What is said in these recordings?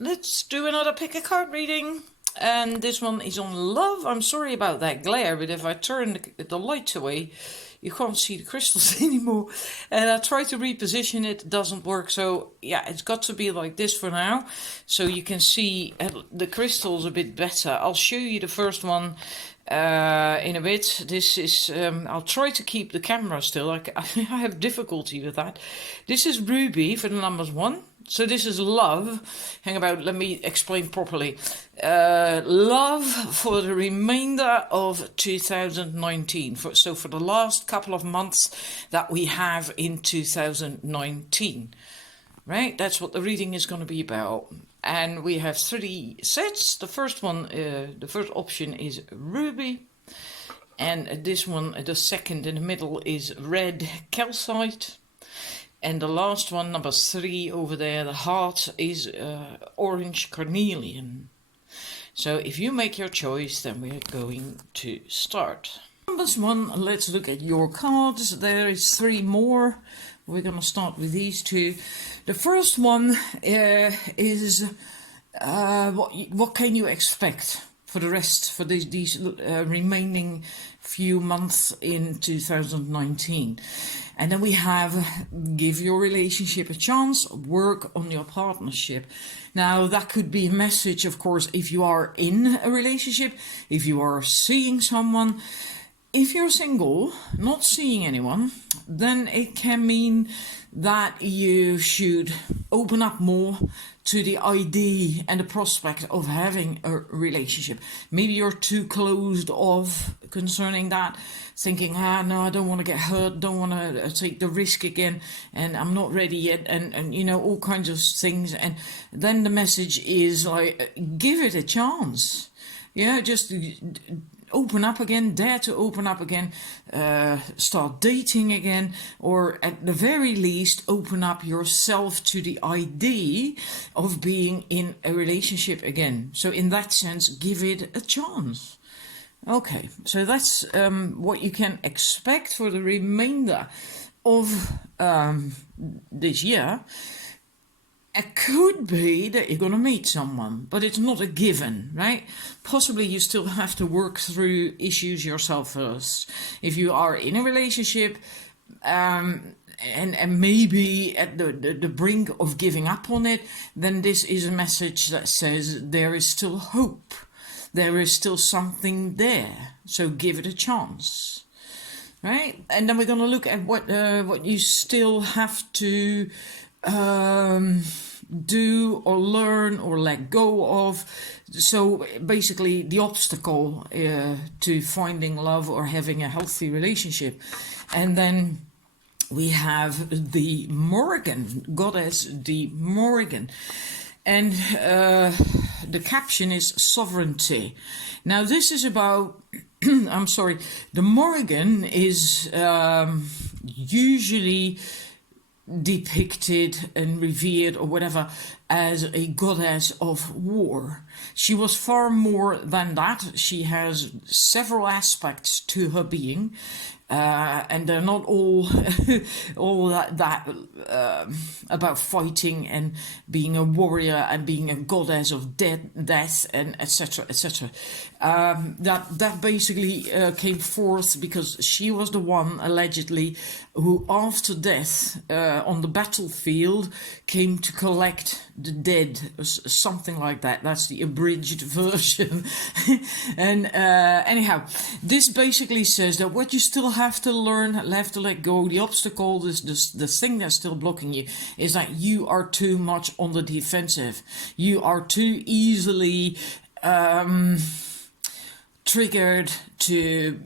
let's do another pick a card reading. And this one is on love. I'm sorry about that glare, but if I turn the lights away, you can't see the crystals anymore. And I try to reposition it, doesn't work. So yeah, it's got to be like this for now. So you can see the crystals a bit better. I'll show you the first one in a bit. This is, I'll try to keep the camera still. I have difficulty with that. This is Ruby for the numbers 1. So this is love. Hang about, let me explain properly. Love for the remainder of 2019. So for the last couple of months that we have in 2019. Right? That's what the reading is going to be about. And we have 3 sets. The first one, the first option is Ruby. And this one, the second in the middle, is Red Calcite. And the last one, number 3 over there, the heart, is Orange Carnelian. So if you make your choice, then we're going to start. Numbers 1, let's look at your cards. There is 3 more. We're going to start with these 2. The first one is what can you expect for the rest, for these remaining few months in 2019. And then we have give your relationship a chance, work on your partnership. Now that could be a message, of course, if you are in a relationship, if you are seeing someone. If you're single, not seeing anyone, then it can mean that you should open up more to the idea and the prospect of having a relationship. Maybe you're too closed off concerning that, thinking, no, I don't want to get hurt, don't want to take the risk again, and I'm not ready yet, and you know, all kinds of things. And then the message is like, give it a chance. Yeah, just open up again, dare to open up again, start dating again, or at the very least open up yourself to the idea of being in a relationship again. So in that sense, give it a chance. Okay, so that's what you can expect for the remainder of this year. It could be that you're going to meet someone, but it's not a given, right? Possibly you still have to work through issues yourself first. If you are in a relationship and maybe at the brink of giving up on it, then this is a message that says there is still hope. There is still something there. So give it a chance, right? And then we're going to look at what you still have to do or learn or let go of. So basically the obstacle to finding love or having a healthy relationship. And then we have the Morrigan, goddess the Morrigan. And the caption is sovereignty. Now this is about, I'm sorry, the Morrigan is usually depicted and revered or whatever as a goddess of war. She was far more than that. She has several aspects to her being, and they're not all that about fighting and being a warrior and being a goddess of death and etc. etc. That basically came forth because she was the one allegedly who after death on the battlefield came to collect the dead, something like that. That's the abridged version. And anyhow, this basically says that what you still have to learn, have to let go, the obstacle, the thing that's still blocking you, is that you are too much on the defensive. You are too easily triggered to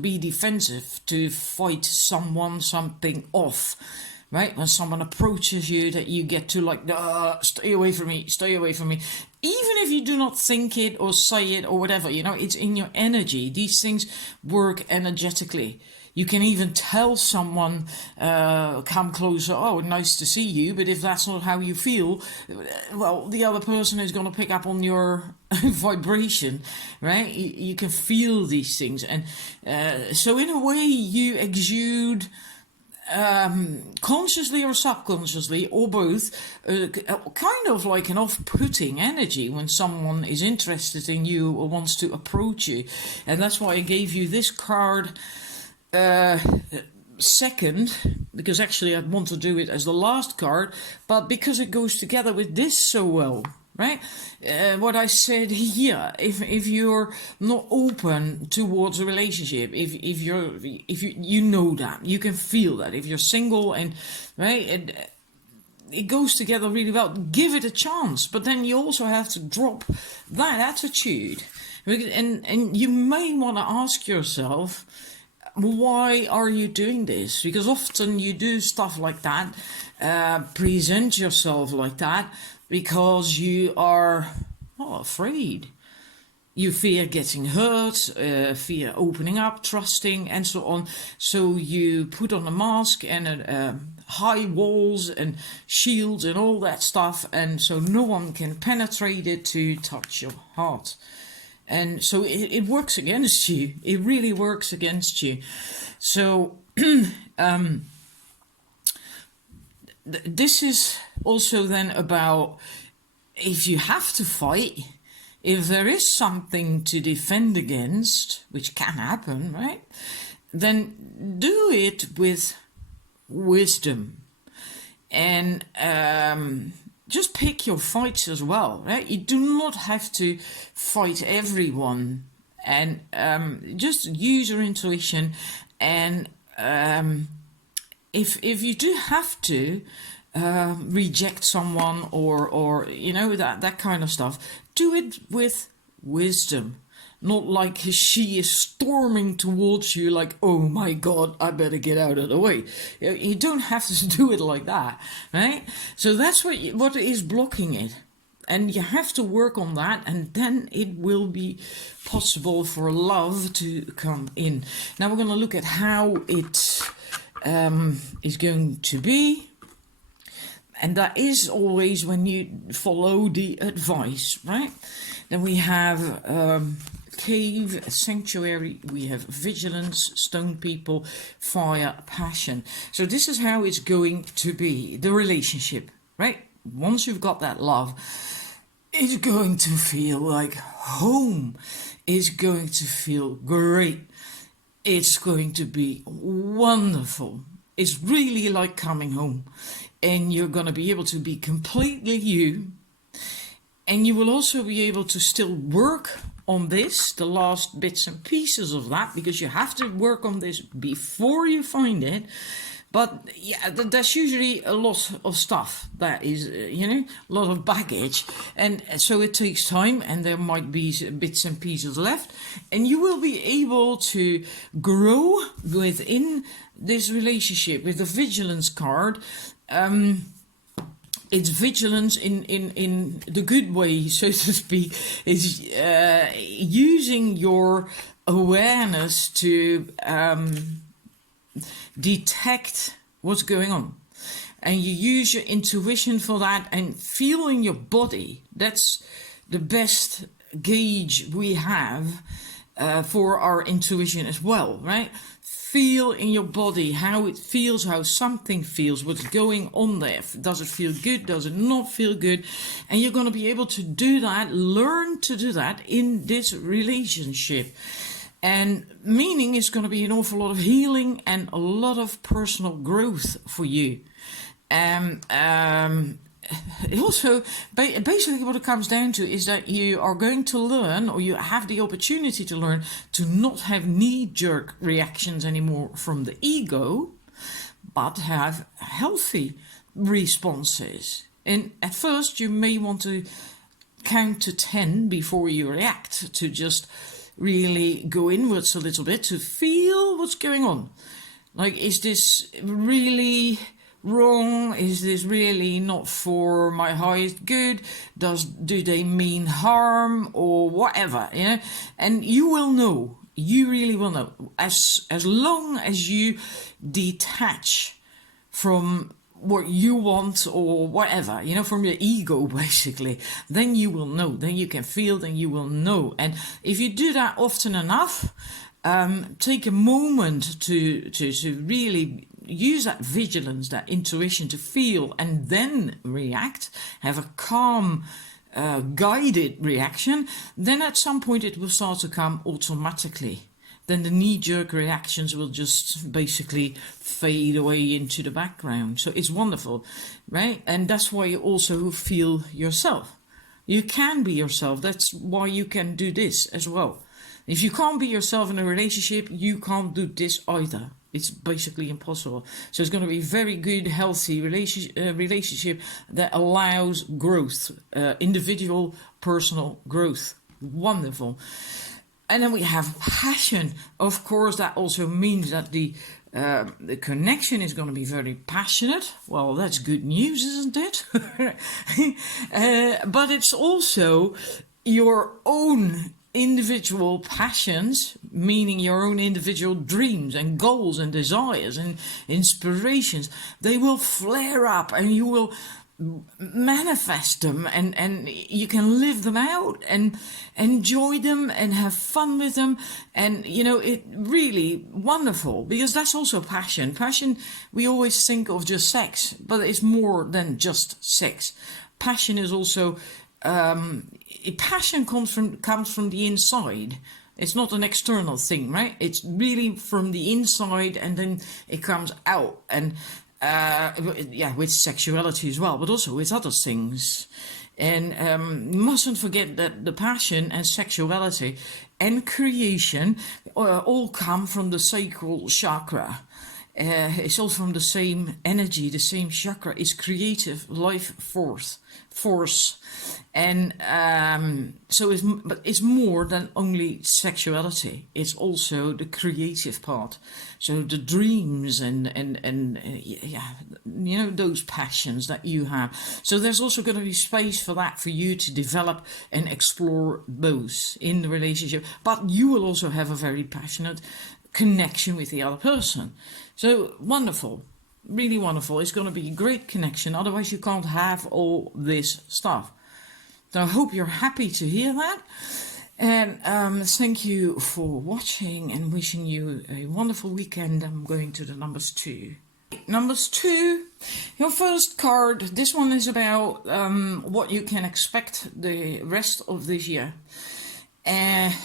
be defensive, to fight something off. Right? When someone approaches you, that you get to like, stay away from me, stay away from me. Even if you do not think it or say it or whatever, you know, it's in your energy. These things work energetically. You can even tell someone, come closer, oh, nice to see you. But if that's not how you feel, well, the other person is going to pick up on your vibration, right? You can feel these things. And so in a way, you exude consciously or subconsciously or both, kind of like an off-putting energy when someone is interested in you or wants to approach you. And that's why I gave you this card second, because actually I'd want to do it as the last card, but because it goes together with this so well, right? What I said here, if you're not open towards a relationship, if you know that, you can feel that, if you're single, and right, it goes together really well. Give it a chance, but then you also have to drop that attitude, and you may want to ask yourself, why are you doing this? Because often you do stuff like that, present yourself like that, because you are afraid. You fear getting hurt, fear opening up, trusting, and so on. So you put on a mask and high walls and shields and all that stuff, and so no one can penetrate it to touch your heart. And so it works against you. It really works against you. So this is also then about, if you have to fight, if there is something to defend against, which can happen, right? Then do it with wisdom. And just pick your fights as well, right? You do not have to fight everyone, and just use your intuition. And if you do have to reject someone or you know, that kind of stuff, do it with wisdom. Not like she is storming towards you like, oh my God, I better get out of the way. You don't have to do it like that, right? So that's what is blocking it. And you have to work on that, and then it will be possible for love to come in. Now we're going to look at how it is going to be. And that is always when you follow the advice, right? Then we have cave, sanctuary, we have vigilance, stone people, fire, passion. So this is how it's going to be, the relationship, right? Once you've got that love, it's going to feel like home. It's going to feel great. It's going to be wonderful. It's really like coming home. And you're going to be able to be completely you. And you will also be able to still work on this, the last bits and pieces of that, because you have to work on this before you find it. But yeah, there's usually a lot of stuff that is, you know, a lot of baggage. And so it takes time, and there might be bits and pieces left. And you will be able to grow within this relationship with the vigilance card. It's vigilance in the good way, so to speak, is using your awareness to detect what's going on. And you use your intuition for that, and feel in your body. That's the best gauge we have for our intuition as well, right? Feel in your body how it feels, how something feels, what's going on there. Does it feel good? Does it not feel good? And you're going to be able to do that, learn to do that in this relationship. And meaning it's going to be an awful lot of healing and a lot of personal growth for you. It also, basically what it comes down to is that you are going to learn, or you have the opportunity to learn, to not have knee-jerk reactions anymore from the ego, but have healthy responses. And at first you may want to count to 10 before you react, to just really go inwards a little bit, to feel what's going on. Like, is this really wrong? Is this really not for my highest good? Do they mean harm or whatever? You know, and you will know. You really will know. As long as you detach from what you want or whatever, you know, from your ego basically, then you will know. Then you can feel. Then you will know. And if you do that often enough, take a moment to really use that vigilance, that intuition to feel and then react, have a calm, guided reaction, then at some point it will start to come automatically. Then the knee-jerk reactions will just basically fade away into the background. So it's wonderful, right? And that's why you also feel yourself. You can be yourself. That's why you can do this as well. If you can't be yourself in a relationship, you can't do this either. It's basically impossible. So it's going to be a very good, healthy relationship that allows growth, individual, personal growth. Wonderful. And then we have passion. Of course, that also means that the connection is going to be very passionate. Well, that's good news, isn't it? But it's also your own individual passions, meaning your own individual dreams and goals and desires and inspirations. They will flare up and you will manifest them, and you can live them out and enjoy them and have fun with them. And it really wonderful, because that's also passion. We always think of just sex, but it's more than just sex. Passion is also passion comes from the inside. It's not an external thing, right? It's really from the inside, and then it comes out. And with sexuality as well, but also with other things. And you mustn't forget that the passion and sexuality and creation all come from the sacral chakra. It's all from the same energy, the same chakra. It's creative life force. And so it's more than only sexuality. It's also the creative part. So the dreams and those passions that you have. So there's also going to be space for that, for you to develop and explore those in the relationship. But you will also have a very passionate connection with the other person. So wonderful. Really wonderful. It's going to be a great connection. Otherwise, you can't have all this stuff. So I hope you're happy to hear that. And thank you for watching, and wishing you a wonderful weekend. I'm going to the numbers 2. Numbers 2, your first card. This one is about what you can expect the rest of this year.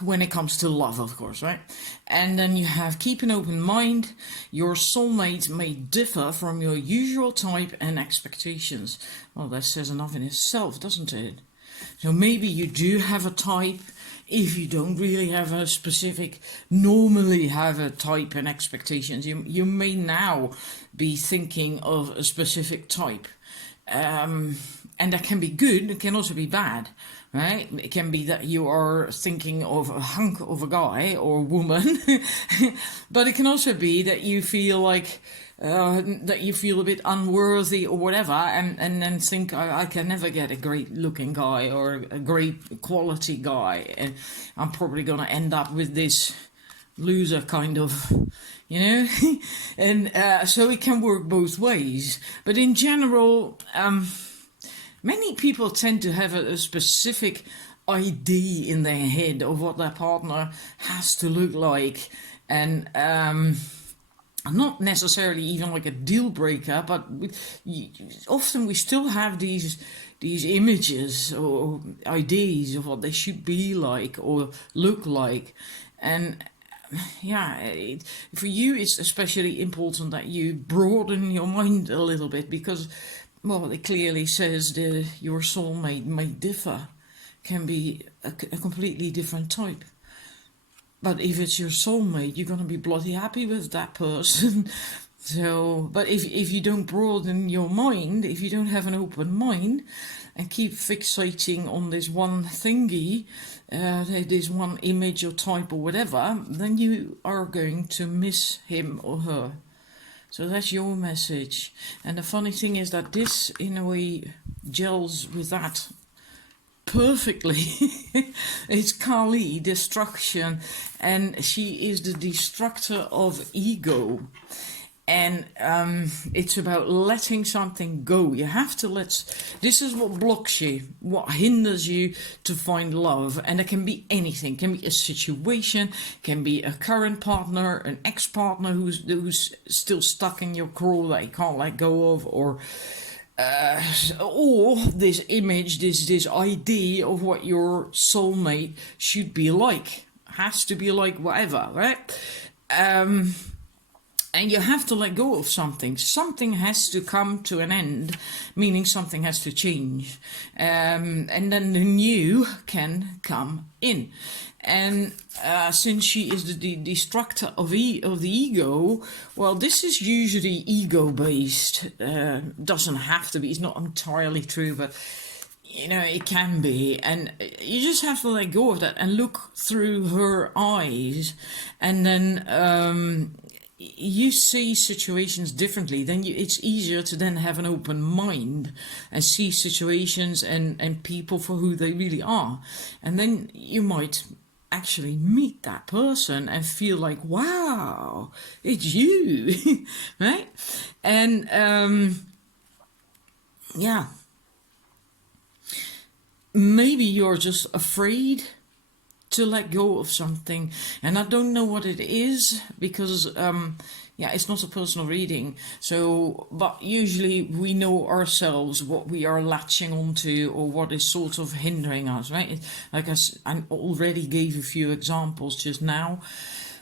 When it comes to love, of course, right? And then you have keep an open mind. Your soulmate may differ from your usual type and expectations. Well, that says enough in itself, doesn't it? So maybe you do have a type. If you don't really have a specific, normally have a type and expectations, you may now be thinking of a specific type. And that can be good, it can also be bad. Right? It can be that you are thinking of a hunk of a guy or a woman, but it can also be that you feel like that you feel a bit unworthy or whatever, and then think I can never get a great looking guy or a great quality guy, and I'm probably going to end up with this loser kind of, and so it can work both ways. But in general, many people tend to have a specific idea in their head of what their partner has to look like, and not necessarily even like a deal breaker, but often we still have these images or ideas of what they should be like or look like. And for you it's especially important that you broaden your mind a little bit, because it clearly says your soulmate may differ, can be a completely different type. But if it's your soulmate, you're going to be bloody happy with that person. So, but if you don't broaden your mind, if you don't have an open mind and keep fixating on this one thingy, this one image or type or whatever, then you are going to miss him or her. So that's your message. And the funny thing is that this, in a way, gels with that perfectly. It's Kali, destruction, and she is the destructor of ego. And it's about letting something go. You have to this is what blocks you, what hinders you to find love. And it can be anything. It can be a situation, can be a current partner, an ex-partner who's still stuck in your craw that you can't let go of, or this image, this idea of what your soulmate should be like, has to be like whatever, right? And you have to let go of something. Something has to come to an end, meaning something has to change. And then the new can come in. And since she is the destructor of the ego, well, this is usually ego-based. Doesn't have to be. It's not entirely true, but you know, it can be. And you just have to let go of that and look through her eyes. And then you see situations differently. Then it's easier to then have an open mind and see situations and people for who they really are. And then you might actually meet that person and feel like, wow, it's you. Right? And yeah, maybe you're just afraid to let go of something, and I don't know what it is, because it's not a personal reading. So, but usually we know ourselves what we are latching onto or what is sort of hindering us, right? Like I already gave a few examples just now.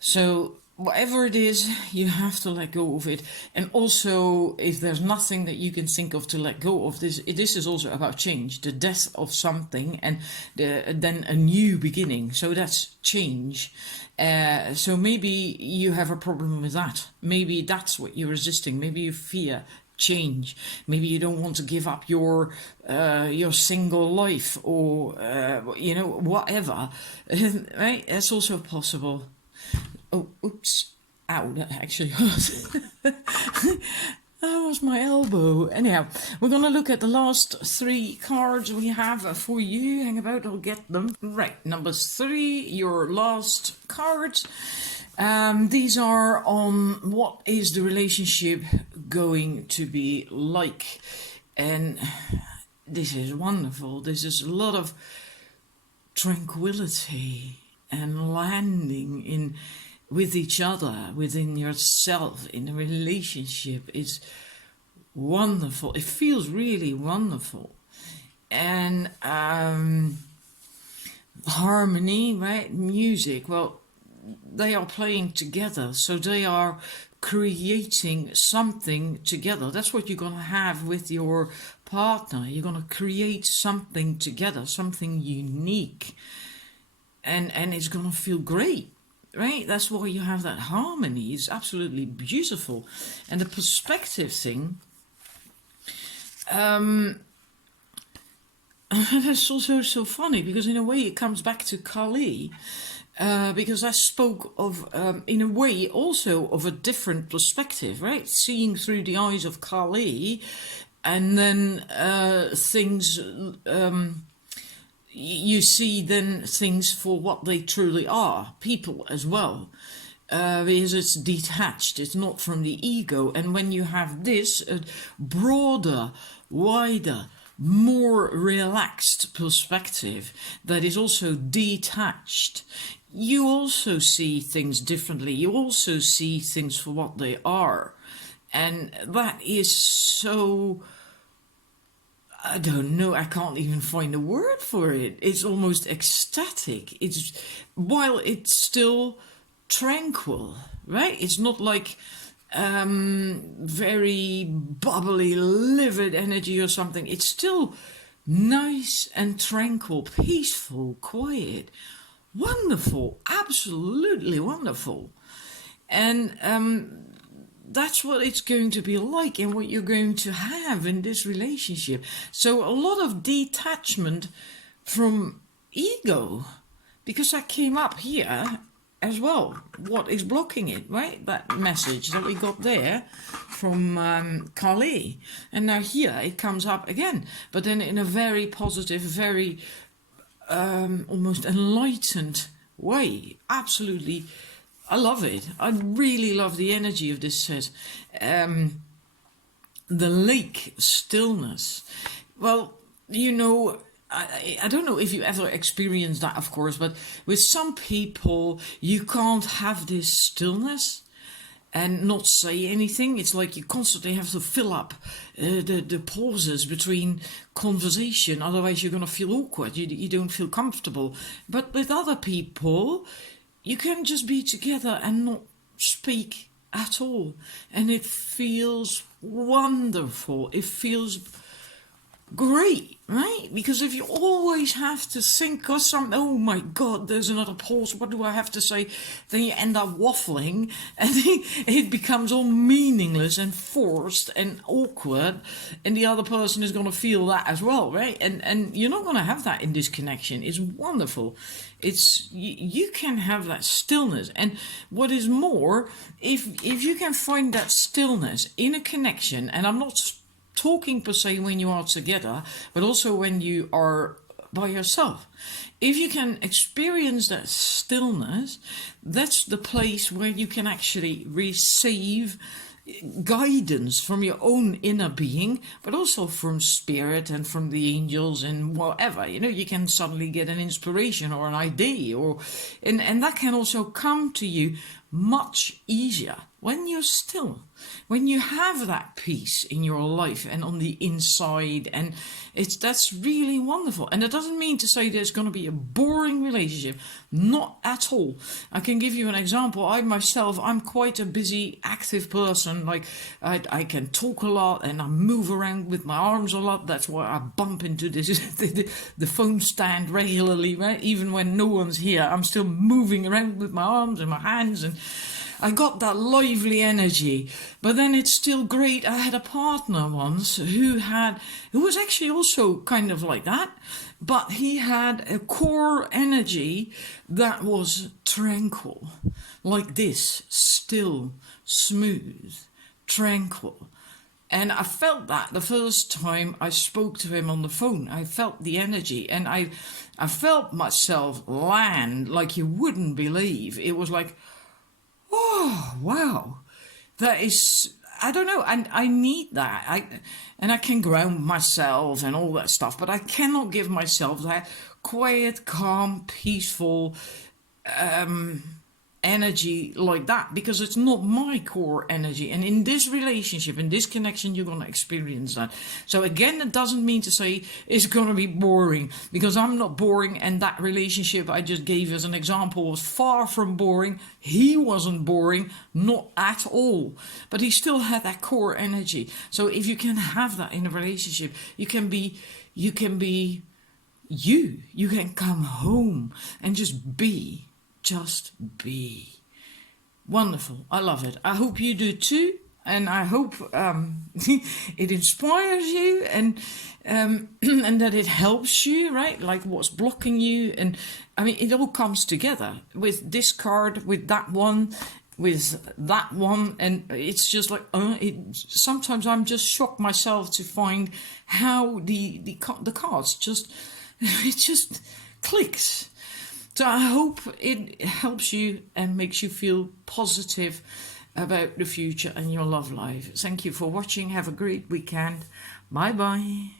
So whatever it is, you have to let go of it. And also, if there's nothing that you can think of to let go of, this is also about change, the death of something, and then a new beginning. So that's change. So maybe you have a problem with that. Maybe that's what you're resisting. Maybe you fear change. Maybe you don't want to give up your single life, or whatever. Right? That's also possible. Oh, oops. Ow, that actually hurt. That was my elbow. Anyhow, we're going to look at the last 3 cards we have for you. Hang about, I'll get them. Right, number 3, your last cards. These are on what is the relationship going to be like. And this is wonderful. This is a lot of tranquility and landing with each other, within yourself, in a relationship. Is wonderful. It feels really wonderful. And harmony, right? Music, well, they are playing together, so they are creating something together. That's what you're going to have with your partner. You're going to create something together, something unique, and it's going to feel great. Right, that's why you have that harmony. It's absolutely beautiful. And the perspective thing, that's also so funny, because in a way it comes back to Kali, because I spoke of, in a way, also of a different perspective, right? Seeing through the eyes of Kali, and then things... you see then things for what they truly are, people as well, because it's detached, it's not from the ego. And when you have this broader, wider, more relaxed perspective that is also detached, you also see things differently, you also see things for what they are. And that is so... I don't know, I can't even find a word for it. It's almost ecstatic. While it's still tranquil, right? It's not like very bubbly, livid energy or something. It's still nice and tranquil, peaceful, quiet, wonderful, absolutely wonderful. And that's what it's going to be like, and what you're going to have in this relationship. So a lot of detachment from ego, because that came up here as well. What is blocking it, right? That message that we got there from Kali. And now here it comes up again, but then in a very positive, very almost enlightened way. Absolutely I love it. I really love the energy of this set. The lake stillness. Well, I don't know if you ever experienced that, of course, but with some people, you can't have this stillness and not say anything. It's like you constantly have to fill up the pauses between conversation. Otherwise, you're going to feel awkward. You don't feel comfortable. But with other people, you can just be together and not speak at all. And it feels wonderful. It feels great, right? Because if you always have to think of something, oh my God, there's another pause, what do I have to say? Then you end up waffling and it becomes all meaningless and forced and awkward, and the other person is going to feel that as well, right? And you're not going to have that in this connection. It's wonderful. It's you can have that stillness, and what is more, if you can find that stillness in a connection, and I'm not talking per se when you are together, but also when you are by yourself. If you can experience that stillness, that's the place where you can actually receive guidance from your own inner being, but also from spirit and from the angels and whatever. You can suddenly get an inspiration or an idea, and that can also come to you much easier when you're still, when you have that peace in your life and on the inside, and that's really wonderful. And it doesn't mean to say there's going to be a boring relationship, not at all. I can give you an example. I'm quite a busy, active person. Like I can talk a lot and I move around with my arms a lot. That's why I bump into this the phone stand regularly, right? Even when no one's here, I'm still moving around with my arms and my hands, and I got that lively energy. But then it's still great. I had a partner once who was actually also kind of like that, but he had a core energy that was tranquil, like this, still, smooth, tranquil. And I felt that the first time I spoke to him on the phone. I felt the energy, and I felt myself land like you wouldn't believe. It was like, oh, wow, that is, I don't know, and I need that. I can ground myself and all that stuff, but I cannot give myself that quiet, calm, peaceful energy like that, because it's not my core energy. And in this relationship, in this connection, you're going to experience that. So again, it doesn't mean to say it's going to be boring, because I'm not boring, and that relationship I just gave as an example was far from boring. He wasn't boring, not at all, but he still had that core energy. So if you can have that in a relationship, you can be you can come home and just be wonderful. I love it. I hope you do too, and I hope it inspires you, and and that it helps you, right? Like what's blocking you, and I mean, it all comes together with this card, with that one, and it's just like sometimes I'm just shocked myself to find how the cards just it just clicks. So I hope it helps you and makes you feel positive about the future and your love life. Thank you for watching. Have a great weekend. Bye bye.